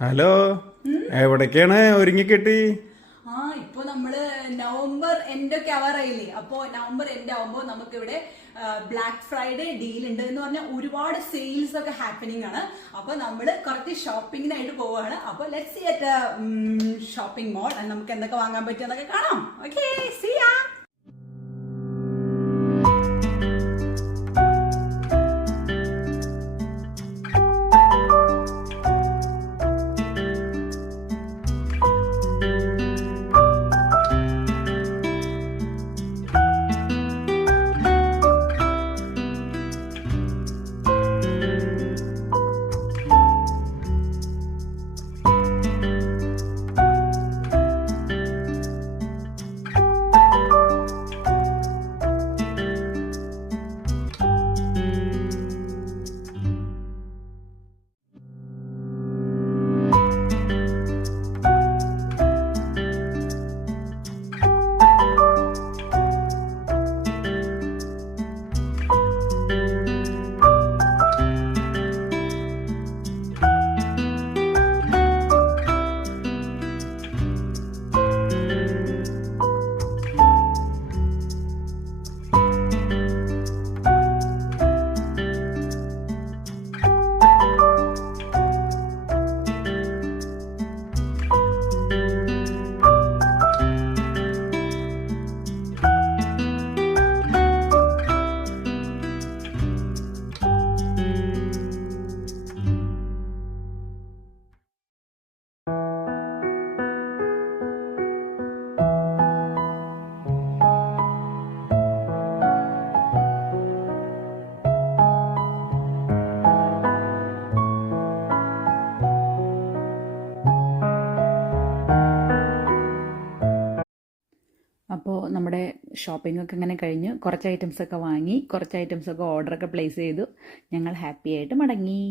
Hello, എവിടേക്കാണ് ഒരുങ്ങിക്കെട്ടി? ഇപ്പൊ നമ്മള് നവംബർ എൻഡ് ഒക്കെ ആവാറായില്ലേ. അപ്പൊ നവംബർ എൻഡ് ആവുമ്പോ നമുക്ക് ഇവിടെ ബ്ലാക്ക് ഫ്രൈഡേ ഡീൽ ഉണ്ട് എന്ന് പറഞ്ഞാൽ ഒരുപാട് സെയിൽസ് ഒക്കെ ഹാപ്പനിങ് ആണ്. അപ്പൊ നമ്മള് കുറച്ച് ഷോപ്പിങ്ങിനായിട്ട് പോവാണ്. അപ്പൊ let's see at shopping mall. നമുക്ക് എന്തൊക്കെ വാങ്ങാൻ പറ്റുമെന്നൊക്കെ കാണാം. Okay, see ya. അപ്പോൾ നമ്മുടെ ഷോപ്പിംഗ് ഒക്കെ ഇങ്ങനെ കഴിഞ്ഞ് കുറച്ച് ഐറ്റംസൊക്കെ വാങ്ങി, കുറച്ച് ഐറ്റംസൊക്കെ ഓർഡറൊക്കെ പ്ലേസ് ചെയ്തു. ഞങ്ങൾ ഹാപ്പി ആയിട്ട് മടങ്ങി.